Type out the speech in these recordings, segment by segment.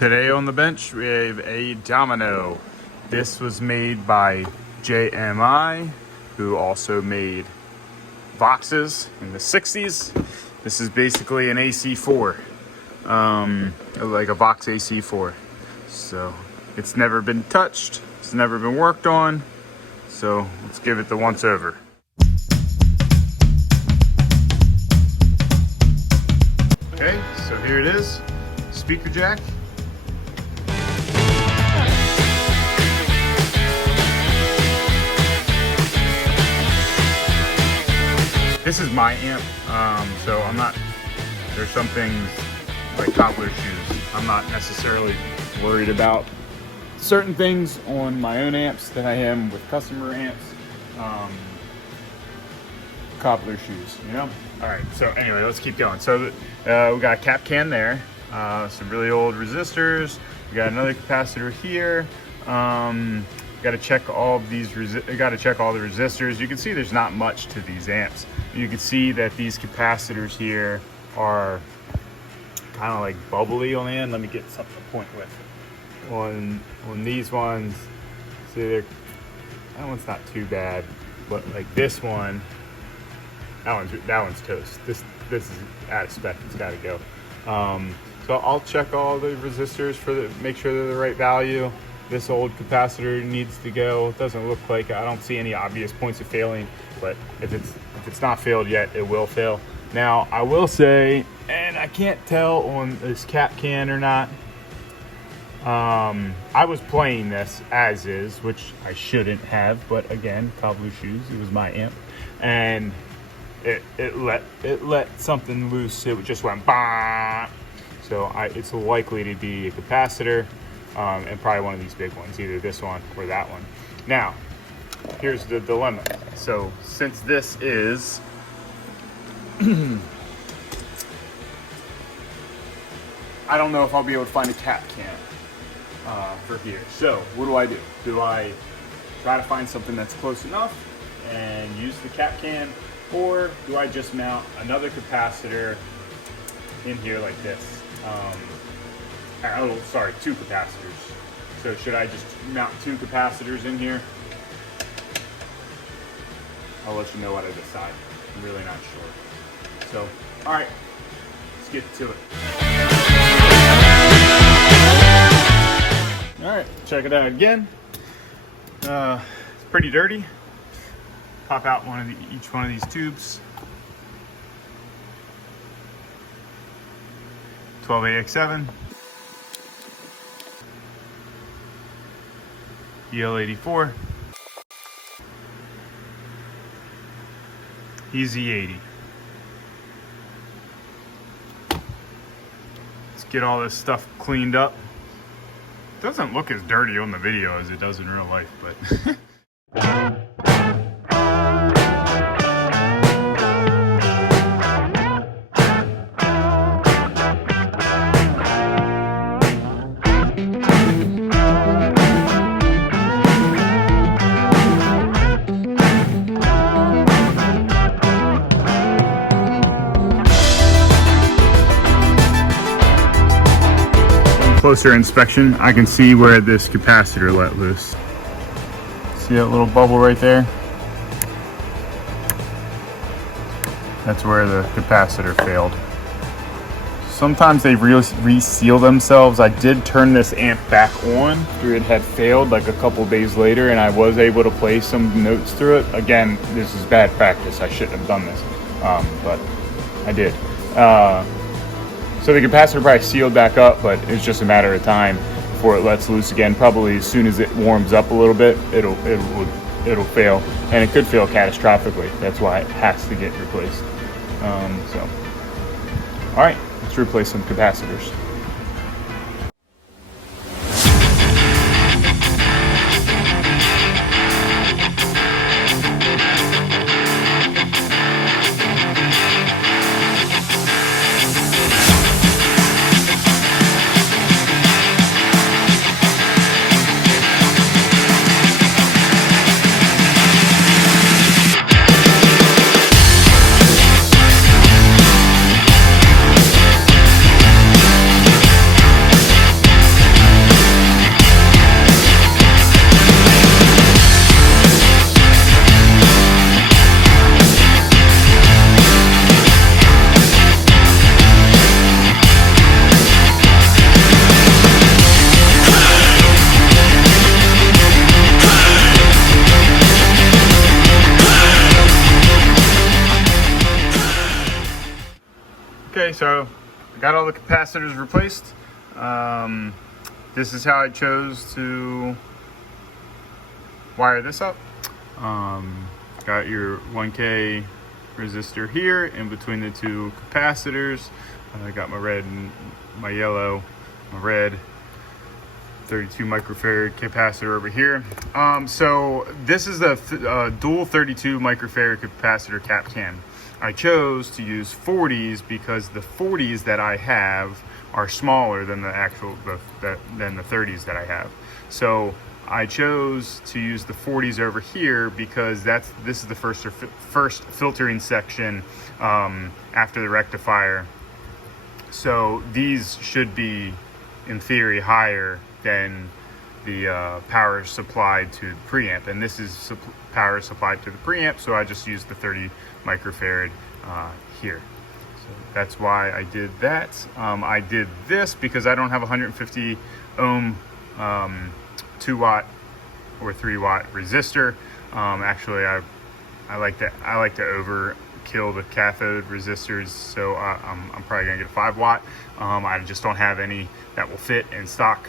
Today on the bench we have a Domino. This was made by JMI, who also made Voxes in the 60s. This is basically an AC4, like a Vox AC4. So it's never been touched, it's never been worked on, so let's give it the once over. Okay, so here it is, speaker jack. This is my amp, so I'm not, there's some things like cobbler shoes. I'm not necessarily worried about certain things on my own amps that I am with customer amps. Cobbler shoes, you know? All right, so anyway, let's keep going. So we got a cap can there, some really old resistors. We got another capacitor here. Got to check all of these. Got to check all the resistors. You can see there's not much to these amps. You can see that these capacitors here are kind of like bubbly on the end. Let me get something to point with. On these ones, see that one's not too bad, but like this one, that one's toast. This is out of spec. It's got to go. So I'll check all the resistors make sure they're the right value. This old capacitor needs to go. It doesn't look like, I don't see any obvious points of failing, but if it's not failed yet, it will fail. Now, I will say, and I can't tell on this cap can or not, I was playing this as is, which I shouldn't have, but again, cobbler shoes, it was my amp, and it let something loose. It just went bah. So it's likely to be a capacitor. And probably one of these big ones, either this one or that one. Now, here's the dilemma. So since this is I don't know if I'll be able to find a cap can for here. So what do? Do I try to find something that's close enough and use the cap can, or do I just mount another capacitor in here like this? Two capacitors. So should I just mount two capacitors in here? I'll let you know what I decide. I'm really not sure. So, all right, let's get to it. All right, check it out again. It's pretty dirty. Pop out each one of these tubes. 12AX7. EL84, EZ80. Let's get all this stuff cleaned up. It doesn't look as dirty on the video as it does in real life, but closer inspection, I can see where this capacitor let loose. See that little bubble right there? That's where the capacitor failed. Sometimes they reseal themselves. I did turn this amp back on after it had failed like a couple days later, and I was able to play some notes through it. Again, this is bad practice. I shouldn't have done this, but I did. So the capacitor probably sealed back up, but it's just a matter of time before it lets loose again. Probably as soon as it warms up a little bit, it'll fail, and it could fail catastrophically. That's why it has to get replaced. All right, let's replace some capacitors. Okay, so I got all the capacitors replaced. This is how I chose to wire this up. Got your 1K resistor here in between the two capacitors. I got my red and my yellow, my red 32 microfarad capacitor over here. So this is the dual 32 microfarad capacitor cap can. I chose to use 40s because the 40s that I have are smaller than the actual than the 30s that I have. So I chose to use the 40s over here because this is the first filtering section after the rectifier. So these should be, in theory, higher than the power supplied to the preamp, and this is power supplied to the preamp, so I just used the 30 microfarad here. So that's why I did that. I did this because I don't have 150 ohm 2 watt or 3 watt resistor. Actually, I like to overkill the cathode resistors, so I'm probably gonna get a 5 watt. I just don't have any that will fit in stock.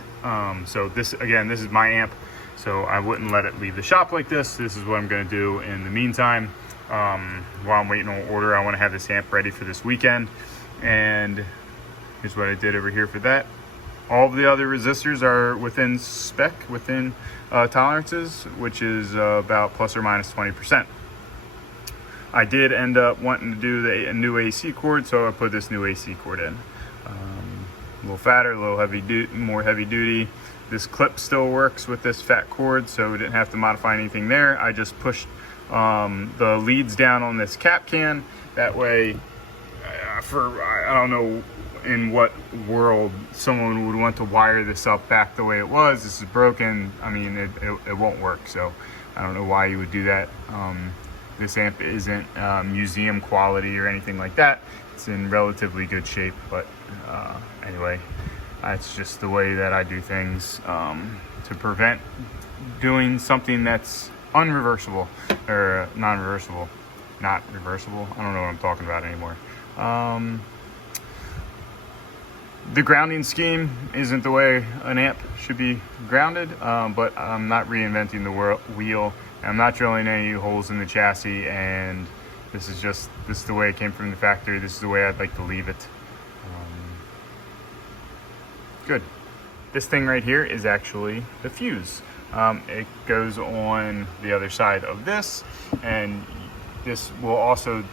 So this is my amp, so I wouldn't let it leave the shop like this. This is what I'm gonna do in the meantime. While I'm waiting on order, I wanna have this amp ready for this weekend. And here's what I did over here for that. All of the other resistors are within spec, within tolerances, which is about plus or minus 20%. I did end up wanting to do a new AC cord, so I put this new AC cord in. A little fatter, a little more heavy duty. This clip still works with this fat cord, so we didn't have to modify anything there. I just pushed the leads down on this cap can. That way, I don't know in what world someone would want to wire this up back the way it was. This is broken. I mean, it won't work, so I don't know why you would do that. This amp isn't museum quality or anything like that. It's in relatively good shape, but anyway, it's just the way that I do things to prevent doing something that's unreversible or non-reversible, not reversible. I don't know what I'm talking about anymore. The grounding scheme isn't the way an amp should be grounded, but I'm not reinventing the wheel. I'm not drilling any holes in the chassis, and this is the way it came from the factory. This is the way I'd like to leave it. Good. This thing right here is actually the fuse. It goes on the other side of this, and this will also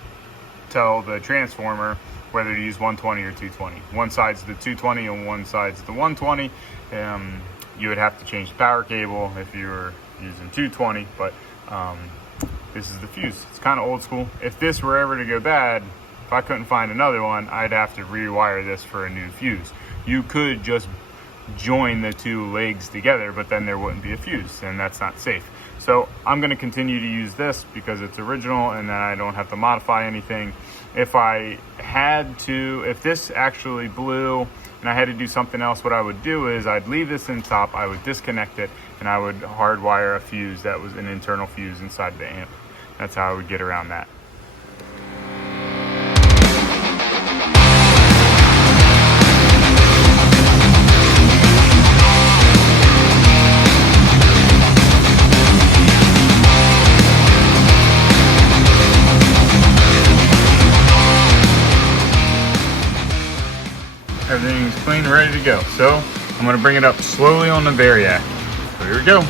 tell the transformer whether to use 120 or 220. One side's the 220 and one side's the 120. You would have to change the power cable if you were using 220, but this is the fuse. It's kind of old school. If this were ever to go bad, if I couldn't find another one, I'd have to rewire this for a new fuse. You could just join the two legs together, but then there wouldn't be a fuse, and that's not safe. So I'm going to continue to use this because it's original, and then I don't have to modify anything. If this actually blew and I had to do something else, what I would do is I'd leave this in top, I would disconnect it, and I would hardwire a fuse that was an internal fuse inside the amp. That's how I would get around that. Everything's clean and ready to go. So I'm going to bring it up slowly on the variac. So here we go.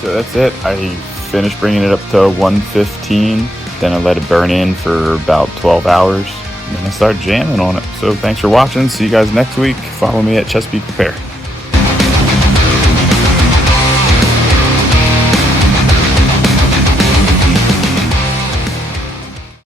So that's it. I finished bringing it up to 115, then I let it burn in for about 12 hours, and then I started jamming on it. So thanks for watching. See you guys next week. Follow me at Chesapeake Repair.